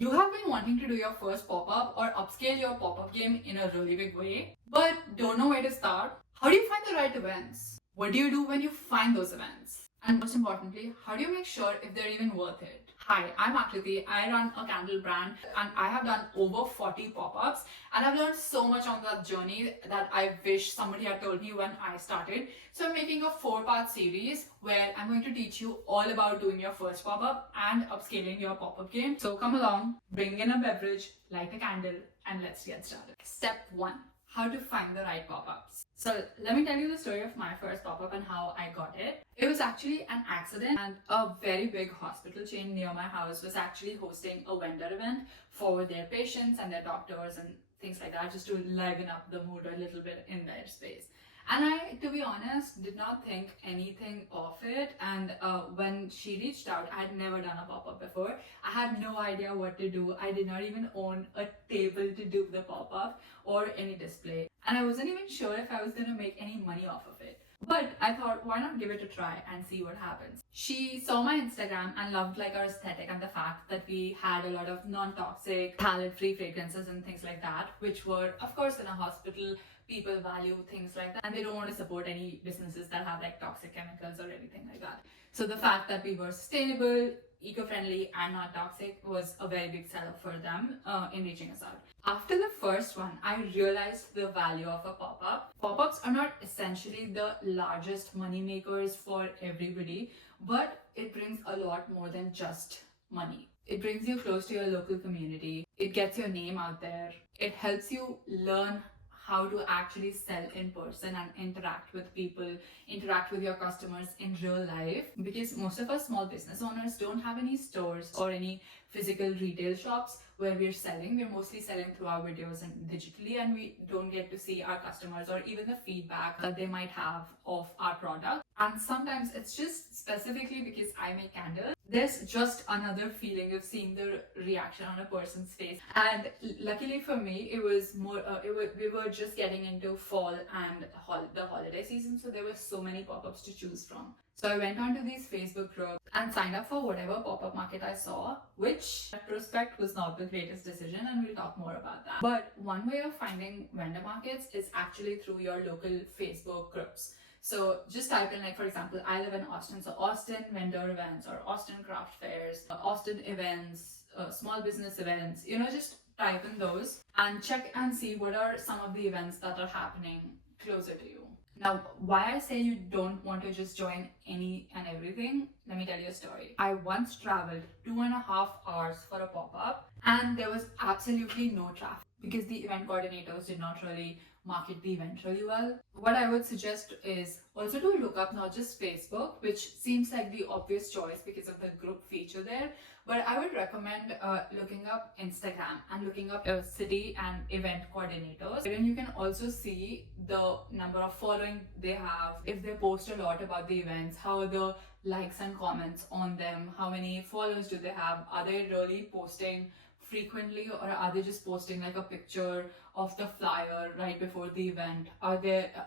You have been wanting to do your first pop-up or upscale your pop-up game in a really big way, but don't know where to start. How do you find the right events? What do you do when you find those events? And most importantly, how do you make sure if they're even worth it? Hi, I'm Akriti. I run a candle brand and I have done over 40 pop-ups, and I've learned so much on that journey that I wish somebody had told me when I started. So I'm making a 4-part series where I'm going to teach you all about doing your first pop-up and upscaling your pop-up game. So come along, bring in a beverage, light a candle, and let's get started. Step 1. How to find the right pop-ups. So let me tell you the story of my first pop-up and how I got it. It was actually an accident, and a very big hospital chain near my house was actually hosting a vendor event for their patients and their doctors and things like that, just to liven up the mood a little bit in their space. And I, to be honest, did not think anything of it. And when she reached out, I had never done a pop-up before. I had no idea what to do. I did not even own a table to do the pop-up or any display. And I wasn't even sure if I was going to make any money off of it. But I thought, why not give it a try and see what happens? She saw my Instagram and loved like our aesthetic and the fact that we had a lot of non-toxic, talent-free fragrances and things like that, which were, of course, in a hospital, people value things like that and they don't want to support any businesses that have like toxic chemicals or anything like that. So the fact that we were sustainable, eco-friendly and not toxic was a very big seller for them in reaching us out. After the first one, I realized the value of a pop-up. Pop-ups are not essentially the largest money makers for everybody, but it brings a lot more than just money. It brings you close to your local community. It gets your name out there. It helps you learn how to actually sell in person and interact with people, interact with your customers in real life. Because most of us small business owners don't have any stores or any physical retail shops where we're selling. We're mostly selling through our videos and digitally, and we don't get to see our customers or even the feedback that they might have of our product. And sometimes it's just specifically because I make candles, there's just another feeling of seeing the reaction on a person's face. And luckily for me, it was more we were just getting into fall and the holiday season, so there were so many pop-ups to choose from. So I went onto these Facebook groups and signed up for whatever pop-up market I saw, which in retrospect was not the greatest decision, and we'll talk more about that. But one way of finding vendor markets is actually through your local Facebook groups. So just type in, like, for example, I live in Austin, so Austin vendor events or Austin craft fairs, Austin events, small business events, just type in those and check and see what are some of the events that are happening closer to you. Now, why I say you don't want to just join any and everything, let me tell you a story. I once traveled 2.5 hours for a pop-up and there was absolutely no traffic because the event coordinators did not really market the event really well. What I would suggest is also to look up not just Facebook, which seems like the obvious choice because of the group feature there, but I would recommend looking up Instagram and looking up city and event coordinators. And you can also see the number of following they have, if they post a lot about the events, how are the likes and comments on them, how many followers do they have, are they really posting frequently, or are they just posting like a picture of the flyer right before the event?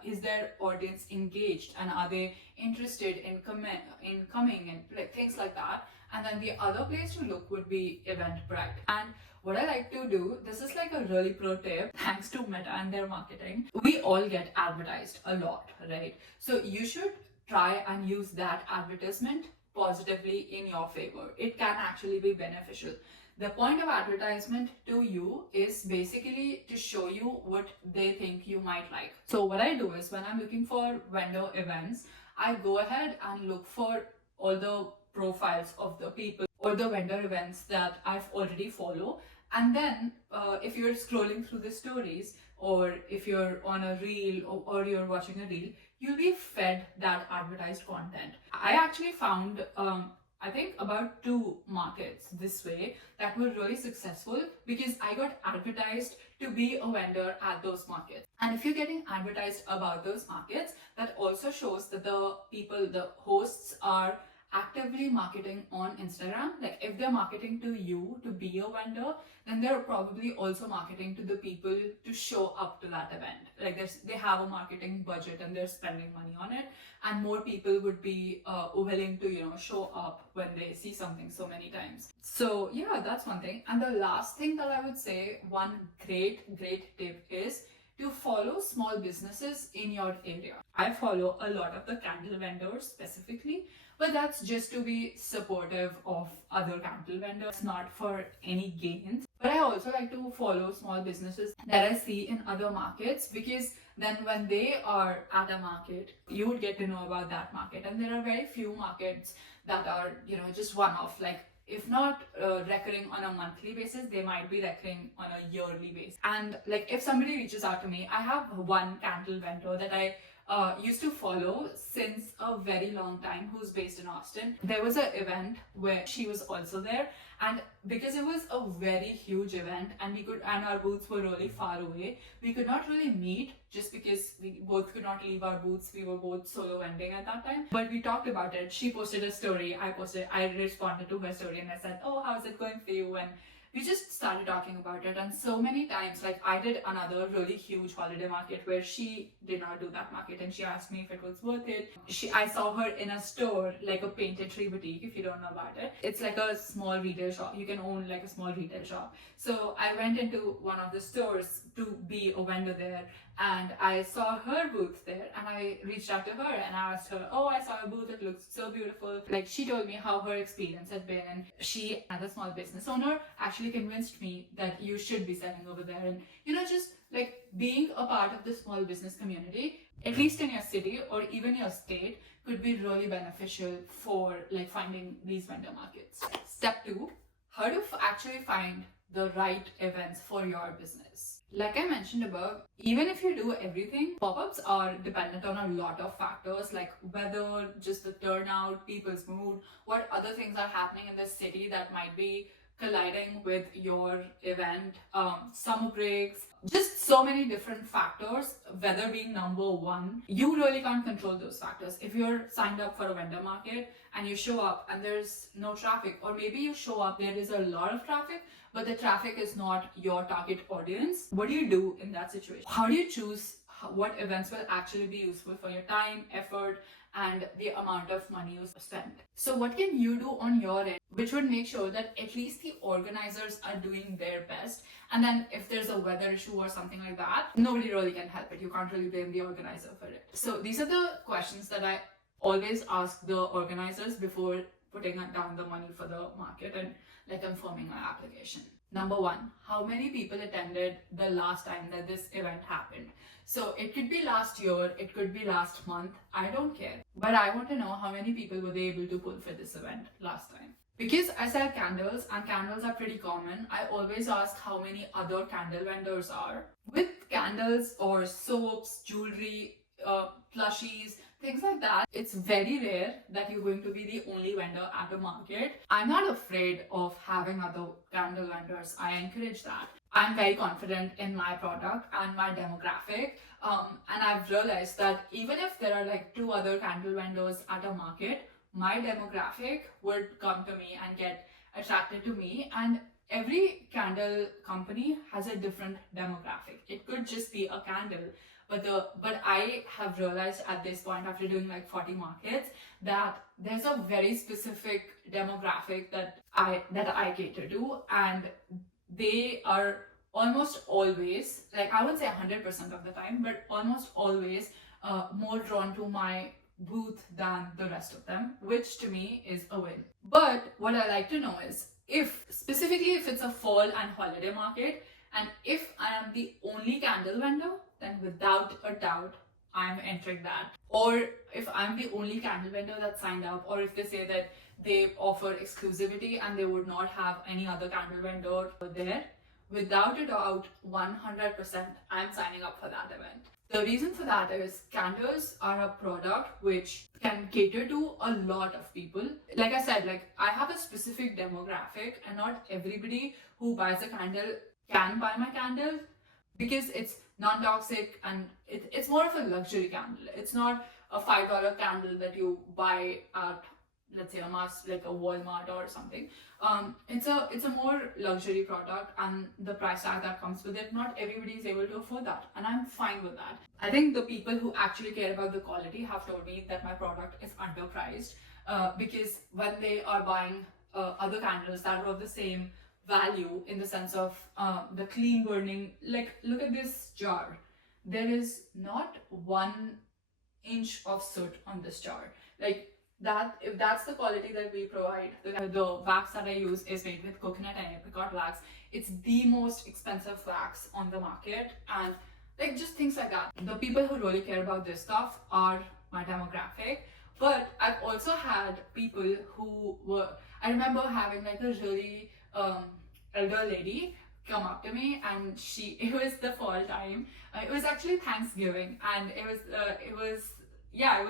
Is their audience engaged, and are they interested in coming and like things like that? And then the other place to look would be Eventbrite. And what I like to do, this is like a really pro tip, thanks to Meta and their marketing, we all get advertised a lot, right? So you should try and use that advertisement positively in your favor. It can actually be beneficial. The point of advertisement to you is basically to show you what they think you might like. So what I do is, when I'm looking for vendor events, I go ahead and look for all the profiles of the people or the vendor events that I've already follow. And then if you're scrolling through the stories, or if you're on a reel or you're watching a reel, you'll be fed that advertised content. I actually found I think about 2 markets this way that were really successful because I got advertised to be a vendor at those markets. And if you're getting advertised about those markets, that also shows that the hosts are actively marketing on Instagram. Like if they're marketing to you to be a vendor, then they're probably also marketing to the people to show up to that event. Like they have a marketing budget and they're spending money on it, and more people would be willing to show up when they see something so many times. So yeah, that's one thing. And the last thing that I would say, one great tip is to follow small businesses in your area. I follow a lot of the candle vendors specifically, but that's just to be supportive of other candle vendors, not for any gains. But I also like to follow small businesses that I see in other markets, because then when they are at a market, you would get to know about that market. And there are very few markets that are, just one off. Like if not recurring on a monthly basis, they might be recurring on a yearly basis. And like if somebody reaches out to me, I have one candle vendor that I used to follow since a very long time, who's based in Austin. There was an event where she was also there, and because it was a very huge event and our booths were really far away, we could not really meet just because we both could not leave our booths. We were both solo vending at that time, but we talked about it. She posted a story, I responded to her story, and I said, oh, how's it going for you? And we just started talking about it. And so many times, like I did another really huge holiday market where she did not do that market, and she asked me if it was worth it. I saw her in a store, like a Painted Tree boutique, if you don't know about it. It's like a small retail shop. You can own like a small retail shop. So I went into one of the stores to be a vendor there, and I saw her booth there, and I reached out to her and I asked her, oh, I saw your booth, it looks so beautiful. Like she told me how her experience had been, and she, as a small business owner, actually convinced me that you should be selling over there. And just like being a part of the small business community, at least in your city or even your state, could be really beneficial for like finding these vendor markets. Step 2, how to actually find the right events for your business. Like I mentioned above, even if you do everything, pop-ups are dependent on a lot of factors like weather, just the turnout, people's mood, what other things are happening in the city that might be colliding with your event, summer breaks, just so many different factors, weather being number one. You really can't control those factors. If you're signed up for a vendor market and you show up and there's no traffic, or maybe you show up, there is a lot of traffic, but the traffic is not your target audience, what do you do in that situation? How do you choose what events will actually be useful for your time, effort, and the amount of money you spend? So what can you do on your end which would make sure that at least the organizers are doing their best? And then if there's a weather issue or something like that, nobody really can help it. You can't really blame the organizer for it. So these are the questions that I always ask the organizers before putting down the money for the market and like confirming my application. Number 1, how many people attended the last time that this event happened? So it could be last year, it could be last month, I don't care. But I want to know how many people were they able to pull for this event last time. Because I sell candles and candles are pretty common, I always ask how many other candle vendors are. With candles or soaps, jewelry, plushies, things like that, it's very rare that you're going to be the only vendor at a market. I'm not afraid of having other candle vendors. I encourage that. I'm very confident in my product and my demographic. And I've realized that even if there are like 2 other candle vendors at a market, my demographic would come to me and get attracted to me. And every candle company has a different demographic. It could just be a candle. But I have realized at this point, after doing like 40 markets, that there's a very specific demographic that I cater to, and they are almost always, like I wouldn't say 100% of the time, but almost always more drawn to my booth than the rest of them, which to me is a win. But what I like to know is, if it's a fall and holiday market, and if I am the only candle vendor, then without a doubt, I'm entering that. Or if I'm the only candle vendor that's signed up, or if they say that they offer exclusivity and they would not have any other candle vendor there, without a doubt, 100%, I'm signing up for that event. The reason for that is candles are a product which can cater to a lot of people. Like I said, like I have a specific demographic, and not everybody who buys a candle can buy my candle, because it's non-toxic and it's more of a luxury candle. It's not a $5 candle that you buy at let's say a mass like a Walmart or something. It's a more luxury product, and the price tag that comes with it, not everybody is able to afford that, and I'm fine with that. I think the people who actually care about the quality have told me that my product is underpriced, because when they are buying other candles that are of the same value in the sense of the clean burning, like look at this jar, there is not 1 inch of soot on this jar. Like that, if that's the quality that we provide, the wax that I use is made with coconut and apricot wax. It's the most expensive wax on the market, and like just things like that. The people who really care about this stuff are my demographic. But I've also had people who were, I remember having like a really elder lady come up to me, and it was the fall time. It was actually Thanksgiving, and it was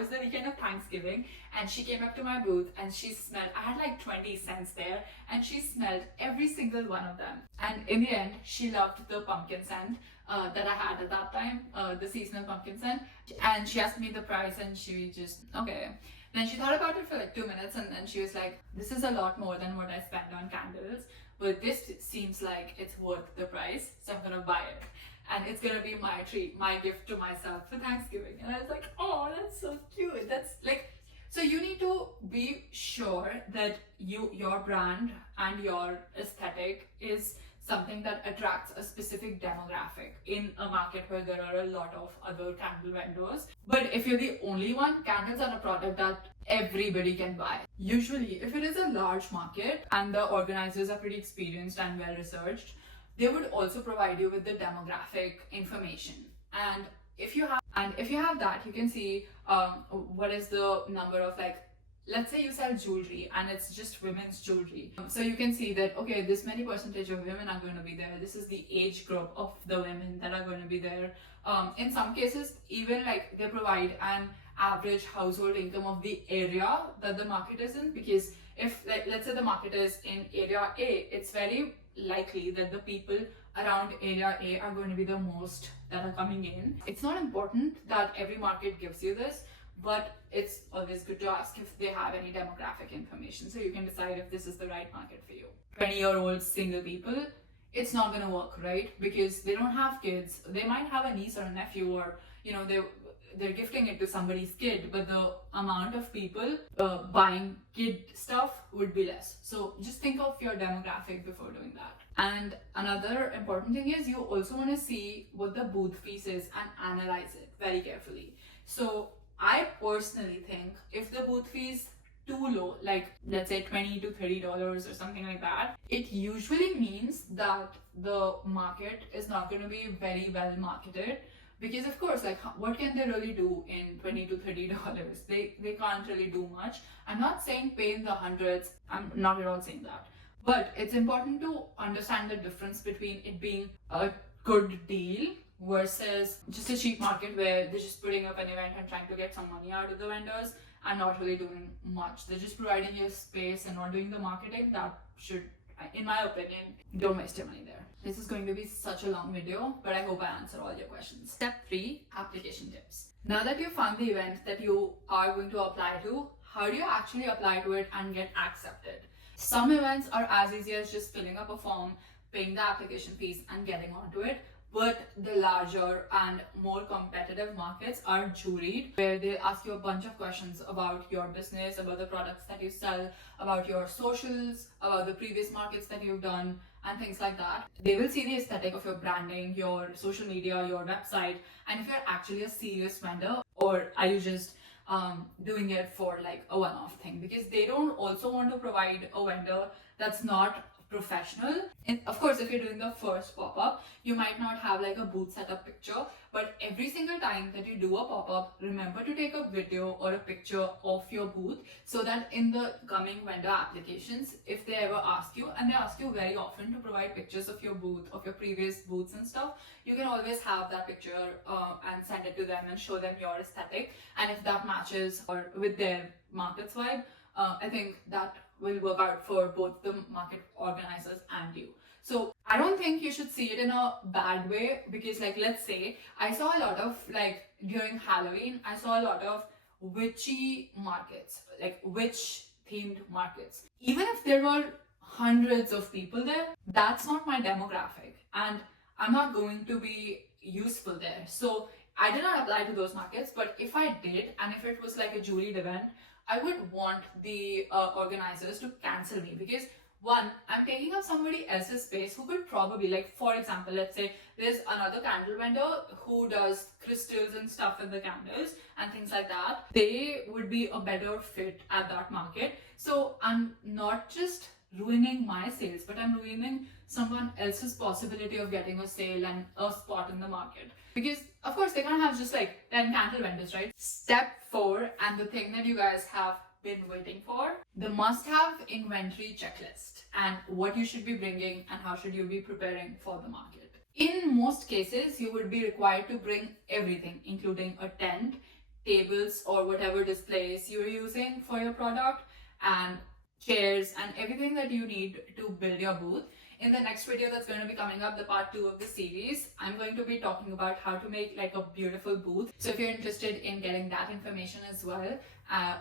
the weekend of Thanksgiving, and she came up to my booth and she smelled, I had like 20 cents there, and she smelled every single one of them. And in the end, she loved the pumpkin scent that I had at that time, the seasonal pumpkin scent. And she asked me the price, and she just, okay. Then she thought about it for like 2 minutes, and then she was like, this is a lot more than what I spent on candles, but this seems like it's worth the price, so I'm gonna buy it. And it's gonna be my treat, my gift to myself for Thanksgiving. And I was like, oh, that's so cute. That's like, so you need to be sure that your brand and your aesthetic is something that attracts a specific demographic in a market where there are a lot of other candle vendors. But if you're the only one, candles are a product that everybody can buy. Usually, if it is a large market and the organizers are pretty experienced and well researched, they would also provide you with the demographic information. And if you have that, you can see what is the number of, like, let's say you sell jewelry and it's just women's jewelry. So you can see that, okay, this many percentage of women are going to be there. This is the age group of the women that are going to be there. In some cases, even like they provide an average household income of the area that the market is in, because if, like, let's say the market is in area A, it's very likely that the people around area A are going to be the most that are coming in. It's not important that every market gives you this, but it's always good to ask if they have any demographic information, so you can decide if this is the right market for you. 20-year-old single people, it's not going to work, right? Because they don't have kids. They might have a niece or a nephew, or they're gifting it to somebody's kid, but the amount of people buying kid stuff would be less. So just think of your demographic before doing that. And another important thing is you also want to see what the booth fees is and analyze it very carefully. So I personally think if the booth fee is too low, like let's say $20 to $30 or something like that, it usually means that the market is not going to be very well marketed. Because of course, like, what can they really do in $20 to $30? They can't really do much. I'm not saying pay in the hundreds. I'm not at all saying that. But it's important to understand the difference between it being a good deal versus just a cheap market where they're just putting up an event and trying to get some money out of the vendors and not really doing much. They're just providing you space and not doing the marketing. That should, in my opinion, don't waste your money there. This is going to be such a long video, but I hope I answer all your questions. Step 3, application tips. Now that you found the event that you are going to apply to, how do you actually apply to it and get accepted? Some events are as easy as just filling up a form, paying the application fees, and getting onto it. But the larger and more competitive markets are juried, where they ask you a bunch of questions about your business, about the products that you sell, about your socials, about the previous markets that you've done, and things like that. They will see the aesthetic of your branding, your social media, your website, and if you're actually a serious vendor, or are you just doing it for like a one-off thing, because they don't also want to provide a vendor that's not professional. And of course, if you're doing the first pop-up, you might not have like a booth setup picture, but every single time that you do a pop-up, remember to take a video or a picture of your booth, so that in the coming vendor applications, if they ever ask you, and they ask you very often to provide pictures of your booth, of your previous booths and stuff, you can always have that picture and send it to them and show them your aesthetic. And if that matches or with their market's vibe, I think that will work out for both the market organizers and you. So I don't think you should see it in a bad way, because like, let's say I saw a lot of, like, during Halloween, I saw a lot of witchy markets, like witch themed markets. Even if there were hundreds of people there, that's not my demographic, and I'm not going to be useful there. So I did not apply to those markets, but if I did, and if it was like a juried event, I would want the organizers to cancel me, because one, I'm taking up somebody else's space who could probably, like, for example, let's say there's another candle vendor who does crystals and stuff in the candles and things like that. They would be a better fit at that market. So I'm not just ruining my sales, but I'm ruining someone else's possibility of getting a sale and a spot in the market. Because of course they can't have just like 10 candle vendors, right? Step 4, and the thing that you guys have been waiting for, the must-have inventory checklist, and what you should be bringing and how should you be preparing for the market. In most cases, you would be required to bring everything, including a tent, tables or whatever displays you're using for your product, and chairs and everything that you need to build your booth. In the next video that's going to be coming up, the part 2 of the series, I'm going to be talking about how to make like a beautiful booth. So if you're interested in getting that information as well,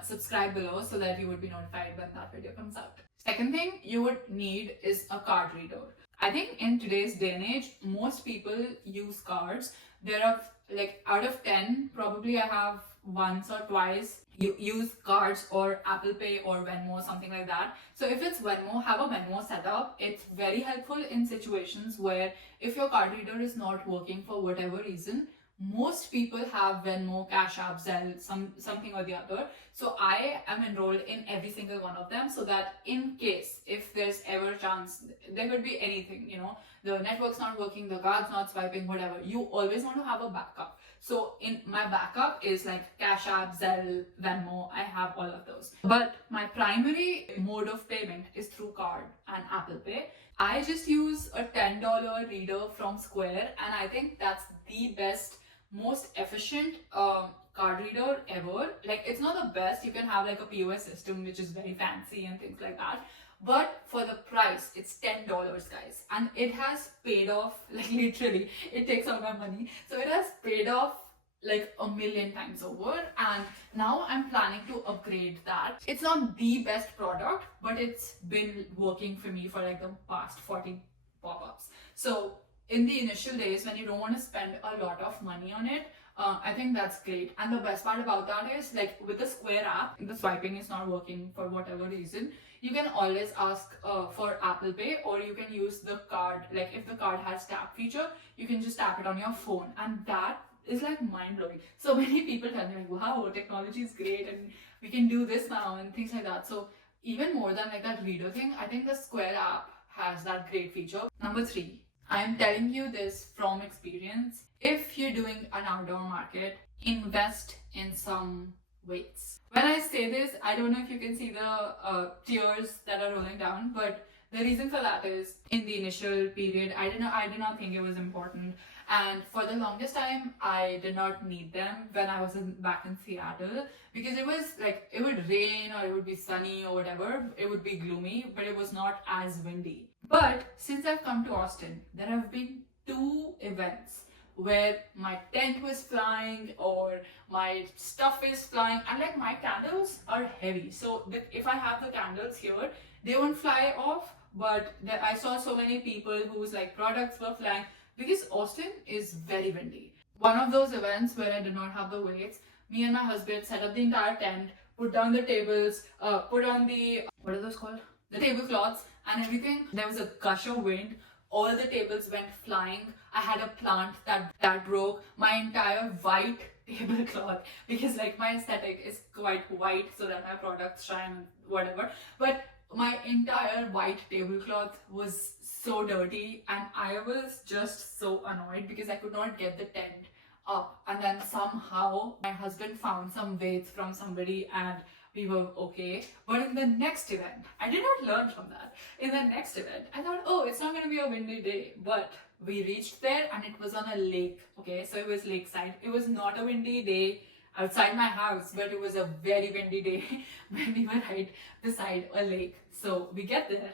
subscribe below so that you would be notified when that video comes out. Second thing you would need is a card reader. I think in today's day and age, most people use cards. There are like out of 10, probably I have once or twice you use cards or Apple Pay or Venmo, something like that. So if it's Venmo, have a Venmo set up. It's very helpful in situations where if your card reader is not working for whatever reason. Most people have Venmo, Cash App, Zelle, something or the other. So I am enrolled in every single one of them, so that in case if there's ever a chance, there could be anything, you know, the network's not working, the card's not swiping, whatever, you always want to have a backup. So in my backup is like Cash App, Zelle, Venmo, I have all of those. But my primary mode of payment is through card and Apple Pay. I just use a $10 reader from Square, and I think that's the best, most efficient card reader ever. Like, it's not the best, you can have like a POS system which is very fancy and things like that, but for the price it's $10, guys, and it has paid off. Like, literally it takes all my money, so it has paid off like a million times over, and now I'm planning to upgrade that. It's not the best product, but it's been working for me for like the past 40 pop-ups. So in the initial days when you don't want to spend a lot of money on it, I think that's great. And the best part about that is, like, with the Square app, the swiping is not working for whatever reason, you can always ask for Apple Pay, or you can use the card. Like, if the card has tap feature, you can just tap it on your phone, and that is like mind-blowing. So many people tell me like, wow, technology is great and we can do this now and things like that. So even more than like that reader thing, I think the Square app has that great feature. Number 3, I'm telling you this from experience. If you're doing an outdoor market, invest in some weights. When I say this, I don't know if you can see the tears that are rolling down, but the reason for that is, in the initial period, I did not think it was important, and for the longest time I did not need them when I was back in Seattle, because it was like, it would rain or it would be sunny or whatever, it would be gloomy, but it was not as windy. But since I've come to Austin, there have been 2 events where my tent was flying or my stuff is flying, and like, my candles are heavy, so if I have the candles here, they won't fly off, but I saw so many people whose like products were flying, because Austin is very windy. One of those events where I did not have the weights, me and my husband set up the entire tent, put down the tables, put on the, what are those called? The tablecloths and everything. There was a gush of wind. All the tables went flying. I had a plant that broke. My entire white tablecloth, because like my aesthetic is quite white so that my products shine, whatever. But my entire white tablecloth was so dirty, and I was just so annoyed because I could not get the tent up. And then somehow my husband found some weights from somebody and we were okay. But in the next event, I did not learn from that. In the next event, I thought, oh, it's not going to be a windy day. But we reached there and it was on a lake. Okay, so it was lakeside. It was not a windy day outside my house, but it was a very windy day when we were right beside a lake. So we get there.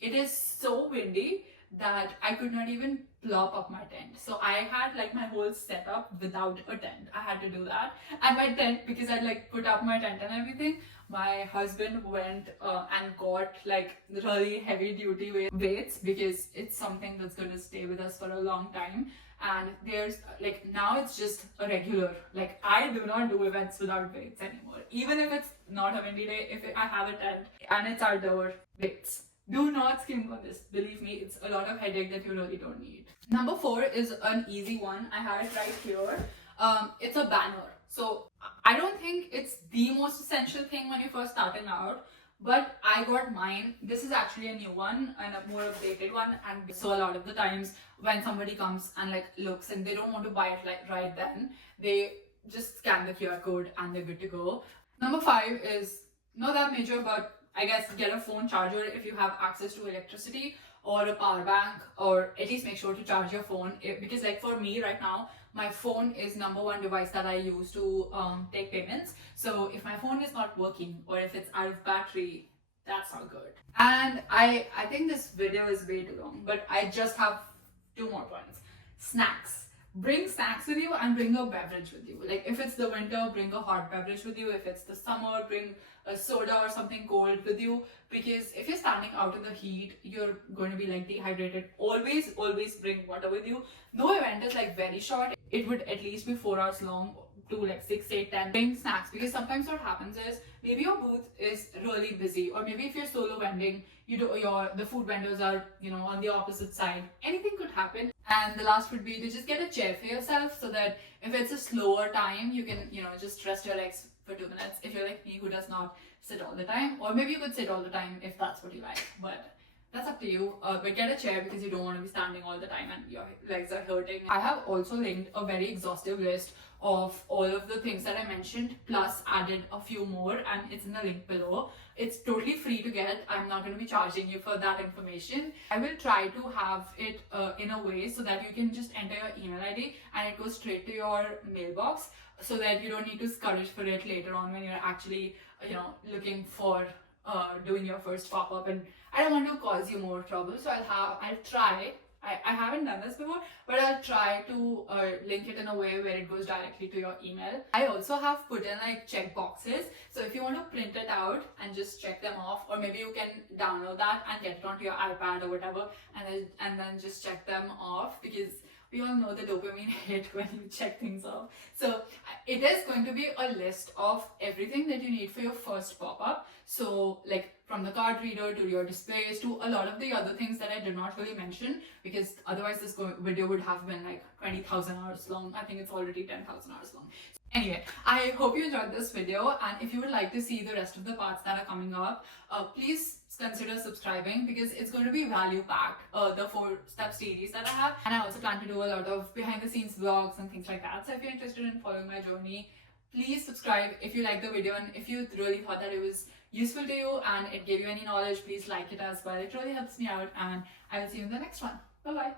It is so windy that I could not even plop up my tent. So I had like my whole setup without a tent. I had to do that. And my tent, because I like put up my tent and everything, my husband went and got like really heavy duty weights, because it's something that's going to stay with us for a long time. And there's like, now it's just a regular, like I do not do events without weights anymore. Even if it's not a windy day, if I have a tent and it's outdoor, weights. Do not skimp on this. Believe me, it's a lot of headache that you really don't need. Number 4 is an easy one. I have it right here. It's a banner. So I don't think it's the most essential thing when you're first starting out, but I got mine. This is actually a new one and a more updated one. And so a lot of the times when somebody comes and like looks and they don't want to buy it like right then, they just scan the QR code and they're good to go. Number 5 is not that major, but I guess get a phone charger if you have access to electricity, or a power bank, or at least make sure to charge your phone. Because like for me right now, my phone is number 1 device that I use to take payments. So if my phone is not working or if it's out of battery, that's not good. And I think this video is way too long, but I just have 2 more points. Snacks. Bring snacks with you and bring a beverage with you. Like if it's the winter, bring a hot beverage with you. If it's the summer, bring a soda or something cold with you, because if you're standing out in the heat, you're going to be like dehydrated. Always bring water with you. No event is like very short. It would at least be 4 hours long to like 6, 8, 10. Bring snacks, because sometimes what happens is maybe your booth is really busy, or maybe if you're solo vending, the food vendors are on the opposite side. Anything could happen. And the last would be to just get a chair for yourself, so that if it's a slower time, you can just rest your legs for 2 minutes. If you're like me, who does not sit all the time, or maybe you could sit all the time if that's what you like, but that's up to you. But get a chair, because you don't want to be standing all the time and your legs are hurting. I have also linked a very exhaustive list of all of the things that I mentioned, plus added a few more, and it's in the link below. It's totally free to get. I'm not going to be charging you for that information. I will try to have it in a way so that you can just enter your email ID and it goes straight to your mailbox, so that you don't need to scurry for it later on when you're actually looking for doing your first pop-up. And I don't want to cause you more trouble, so I'll try. I haven't done this before, but I'll try to link it in a way where it goes directly to your email. I also have put in like check boxes, so if you want to print it out and just check them off, or maybe you can download that and get it onto your iPad or whatever, and then just check them off, because we all know the dopamine hit when you check things off. So it is going to be a list of everything that you need for your first pop-up. So like from the card reader to your displays to a lot of the other things that I did not really mention, because otherwise this video would have been like 20,000 hours long. I think it's already 10,000 hours long. Anyway, I hope you enjoyed this video, and if you would like to see the rest of the parts that are coming up, please consider subscribing, because it's going to be value packed, the 4-step series that I have. And I also plan to do a lot of behind the scenes vlogs and things like that. So if you're interested in following my journey, please subscribe if you like the video, and if you really thought that it was useful to you and it gave you any knowledge, please like it as well. It really helps me out, and I will see you in the next one. Bye bye.